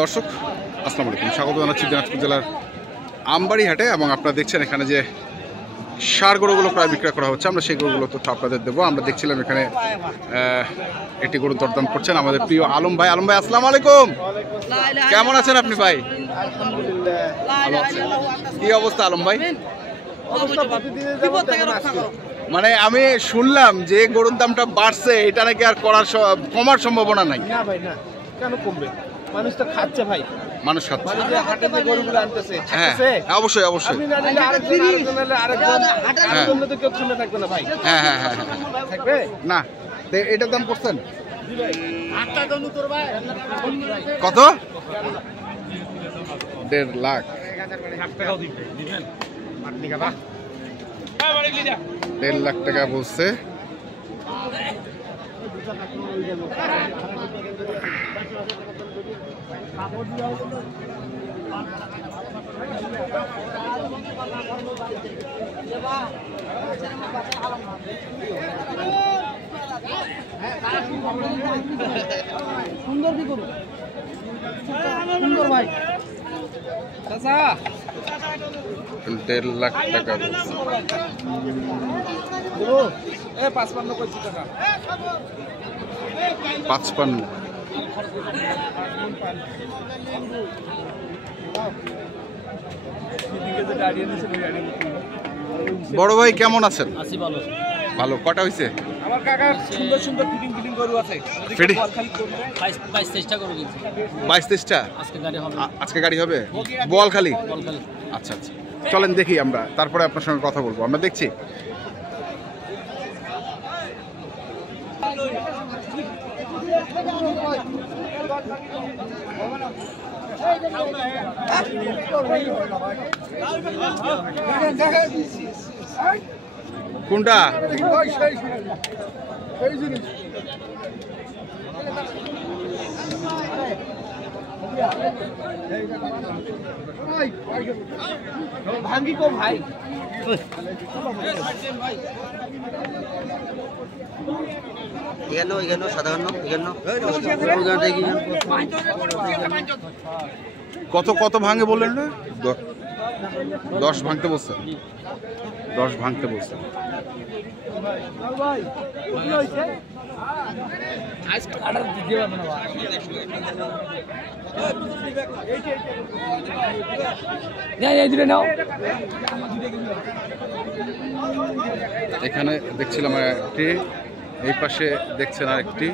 দর্শক আসসালামু আলাইকুম, স্বাগত জানাচ্ছি দিনাজপুর জেলার আমবাড়ি হাটে। এবং আপনারা দেখছেন এখানে যে ষাঁড় গরুগুলো প্রায় বিক্রয় করা হচ্ছে, আমরা সেই গরুগুলো তথ্য আপনাদের দেবো। আমরা দেখছিলাম এখানে একটি গরু দরদাম করছেন আমাদের প্রিয় আলম ভাই। আলম ভাই আসসালামু আলাইকুম, কেমন আছেন আপনি ভাই? ভালো আছেন? কি অবস্থা আলম ভাই? মানে আমি শুনলাম যে গরুর দামটা বাড়ছে, এটা নাকি আর কমার সম্ভাবনা নাই। না ভাই না, কেন কমবে? মানুষ তো খাচ্ছে ভাই, মানুষ খাচ্ছে। মানুষ যে হাটে যে গরুগুলো আনতেছে, হ্যাঁ অবশ্যই অবশ্যই। আপনি না নিলে আরেকজন তো কেউ থেমে থাকবে না ভাই। হ্যাঁ হ্যাঁ হ্যাঁ হ্যাঁ থাকবে না। এটার দাম করছেন কত? 1.5 লাখ। 1.5 লাখ টাকা বলছে। সুন্দর কি করবো সুন্দর ভাই, 1.5 লাখ টাকা বলছে। 55। বড় ভাই কেমন আছেন? ভালো। কটা হয়েছে? আমার কাকার সুন্দর সুন্দর ফিটিং গরু আছে। 22-23টা গরু কিনছি। 22-23টা আজকে গাড়ি হবে। বোয়ালখালী। আচ্ছা আচ্ছা, চলেন দেখি আমরা, তারপরে আপনার সঙ্গে কথা বলবো। আমরা দেখছি। কোনটা? ভাঙ্গি কো ভাই, কত কত ভাঙে বললেন না? 10 ভাঙতে বলছেন। 10 ভাঙতে বলছেন। এখানে দেখছিলাম একটি, এই পাশে দেখছেন আরেকটি।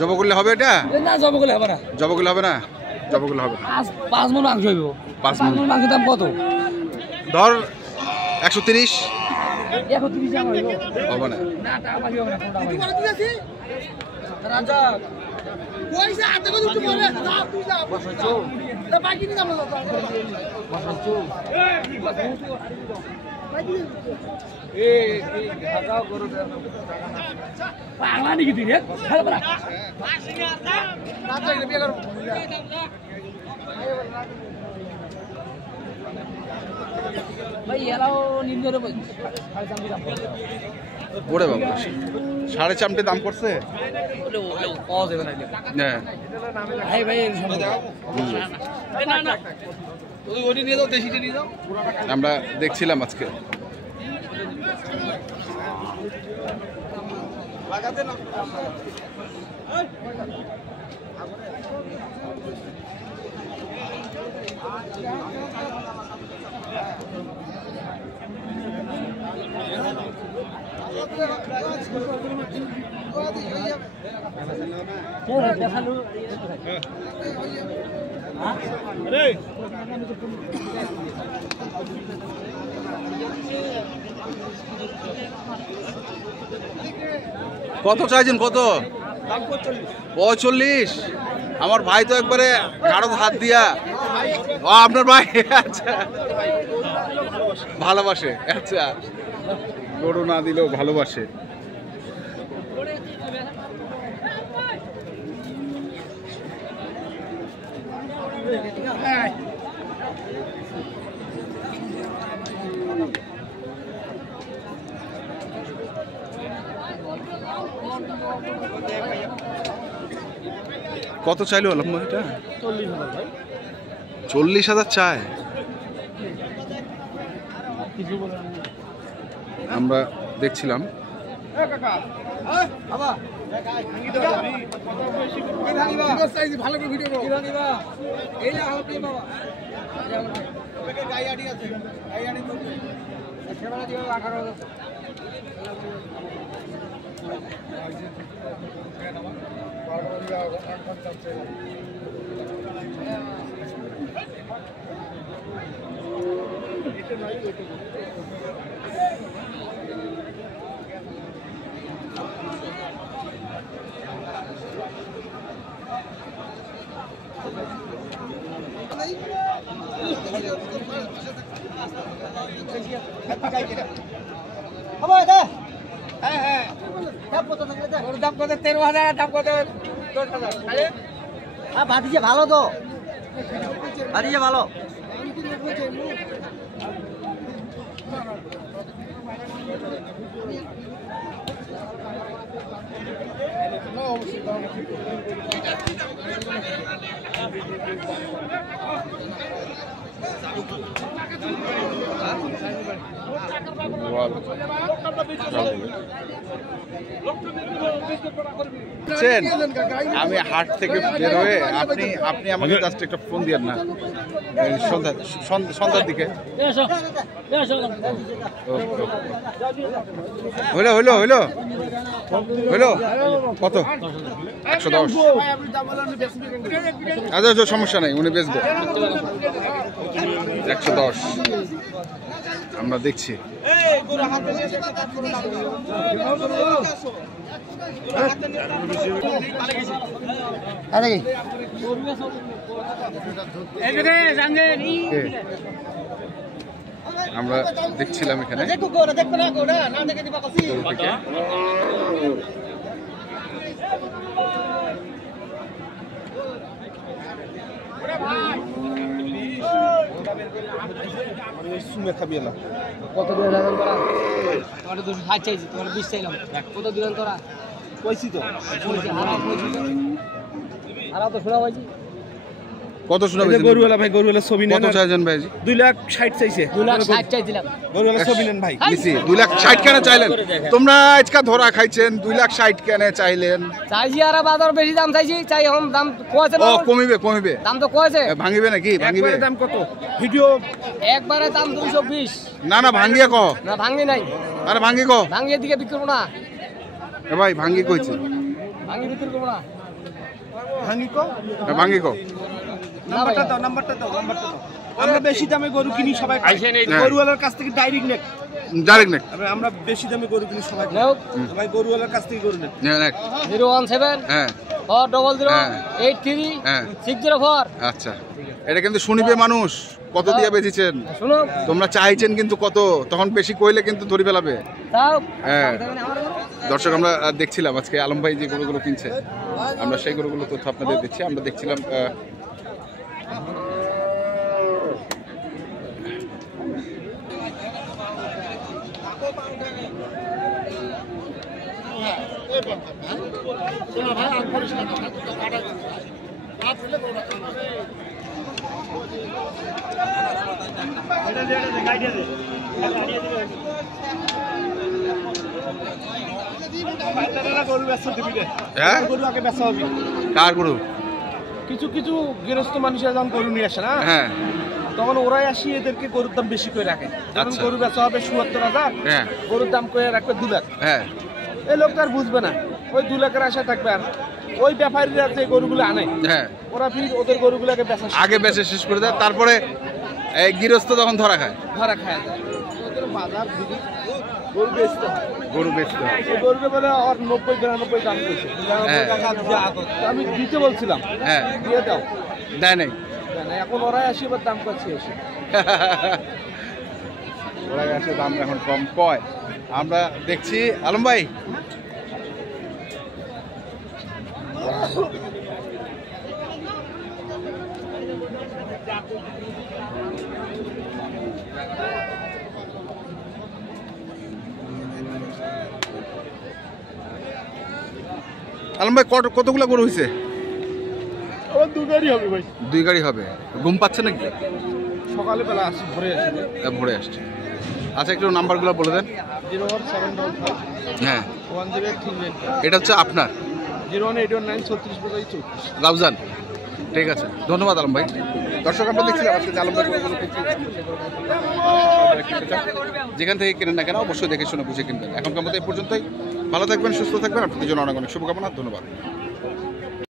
জব করলে হবে এটা? না জব করলে হবে না। জব করলে হবে না? জব করলে হবে না। 5 মণ মাংস হইব। 5 মণ মাংসের দাম কত? ধর 130। 130 টাকা হইব। হবে না। না টাকা পাবি হবে না। রাজা পয়সা হাতে করে উঠে বলে না তুই যা বসছো না বাকি নি দাম বসছো ঢাকাও গরু দেন বাংলা নাকি তুই রে খেলা বড় না চাইলে বিয়ে করব ভাই এলাও নিন্দরে বল ওরে বাবা, 4.5 দাম করছে। কল দেবে না হ্যাঁ ভাই ভাই না না ওই নিয়ে যাও, দেশিটা নিয়ে যাও। আমরা দেখছিলাম আজকে। লাগাতে না কত চাইছেন? কত? 45। আমার ভাই তো একবারে গাড়ো হাত দিয়া। ও আপনার ভাই? আচ্ছা, ভালোবাসে। আচ্ছা, গরু না দিলেও ভালোবাসে। কত চাইলো আলম ভাই এটা? 40,000 ভাই। 40,000 চায়। কিছু বলেন না। আমরা দেখছিলাম বাবা ভালো করে ভিডিও করো এই না হালকা বাবা গাই আড়ি আছে গাই আড়ি তো সেবা দিও 18,000 দাম কত 13,000 দাম কত 10,000 ভাতিজে ভালো তো ভাতিজে ভালো আমি হাট থেকে বের হয়ে আপনি আমাকে জাস্ট একটা ফোন দিয়েন না সন্ধ্যার দিকে। হইলো হইলো হইলো হইলো কত? 110। আচ্ছা সমস্যা নাই, উনি বেচবে 110। আমরা দেখছি আমরা দেখছিলাম এখানে কত দিন লাগান তোরা? তোমার তো 60 চাইছি তোমার 20 চাইলাম কত দিন তোরা কইছি তো। আর তো শোনা হয়েছে কত শোনা গরুওয়ালা ভাই, গরুওয়ালা ছবি নেন। কত চাইছেন ভাই? 2,60,000 চাইছে। 2,60,000 চাইছিলাম। গরুওয়ালা ছবি নেন ভাই। নিছি 2,60,000 কেন চাইলেন? তোমরা আজকা ধরা খাইছেন 2,60,000 কেন চাইলেন? চাইছি আর বাজার বেশি দাম চাইছি চাই এখন দাম কইছে ও না কমিবে দাম তো কইছে ভাঙিবে নাকি? ভাঙিবে একবারে দাম কত? ভিডিও একবারে দাম 220 না ভাঙিয়ে কহ। না ভাঙি নাই আরে ভাঙি কহ ভাঙিয়ে দিকে বিক্রি করব না এ ভাই ভাঙি কইছে ভাঙি বিক্রি করব না ভাঙি কো? ভাঙি কহ নাম্বারটা দাও, নাম্বারটা দাও, নাম্বারটা দাও। আমরা বেশি দামে গরু কিনি সবাই খাই। হ্যাঁ। গরুওয়ালার কাছ থেকে ডাইরেক্ট নেক। ডাইরেক্ট নেক আমরা বেশি দামে গরু কিনি সবাই খাই। নাও ভাই গরুওয়ালার কাছ থেকে গরু নেন। নেক 017 হ্যাঁ 400 হ্যাঁ। 83 হ্যাঁ 604 আচ্ছা এটা কিন্তু শুনিবে মানুষ কত দিয়ে বেচেছেন। শুনো তোমরা চাইছেন কিন্তু কত, তখন বেশি কইলে কিন্তু ধরে ফেলাবে। তাও হ্যাঁ দর্শক আমরা দেখছিলাম আজকে আলম ভাই যে গরুগুলো কিনছে, আমরা সেই গরুগুলো তথ্য আপনাদের দিচ্ছি। আমরা দেখছিলাম হ্যাঁ গরু আগে বেচা হবে। কার গরু? কিছু কিছু গৃহস্থ মানুষের যখন গরু নিয়ে আসে না, হ্যাঁ তখন ওরাই আসি এদেরকে গরুর দাম বেশি করে রাখে। যখন আচ্ছা। গরু বেচা হবে ৭৪,০০০, হ্যাঁ গরুর দাম করে রাখবে 2 লাখ। হ্যাঁ এই লোকটা আর বুঝবে না, ওই 2 লাখের আশায় থাকবে। আর ওই ব্যাপারীরা যে গরুগুলো আনে, হ্যাঁ ওরা ফির ওদের গরুগুলোকে বেচা আগে বেচে শেষ করে দেয়, তারপরে এই গৃহস্থ তখন ধরা খায়, ধরা খায় যায়। ওদের বাজার দিকে গরু বেচতে হয়। গরু বেচতে হয়। এই গরুটা বলে আর 90-92 দাম কইছে। 92 হ্যাঁ। টাকা দিয়ে আগত। আমি দিতে বলছিলাম, হ্যাঁ দিয়ে দাও। দেয় নাই। না, এখন ওরাই আসি এবার দাম করছে এসে। ওরা আসে দাম এখন কম কয়। আমরা দেখছি আলম ভাই কতগুলো গরু হয়েছে? আমার দু গাড়ি হবে ভাই। 2 গাড়ি হবে। ঘুম পাচ্ছে নাকি? সকালে বেলা আসি, ভোরে আসি। ভোরে আসছে। আচ্ছা, একটু নাম্বারগুলো বলে দেন। 01755 হ্যাঁ, 10839। এটা হচ্ছে আপনার 01819 36 34। রাউজান। ঠিক আছে, ধন্যবাদ আলম ভাই। দর্শক, আমরা দেখছিলাম আজকে যে আলম ভাই গরুগুলো বিক্রি করছে, যেখান থেকে কেনেন না কেন অবশ্যই দেখে শুনে বুঝে কিনবেন। এখনকার মতো এই পর্যন্তই। ভালো থাকবেন, সুস্থ থাকবেন, আপনাদের জন্য অনেক অনেক শুভকামনা। ধন্যবাদ।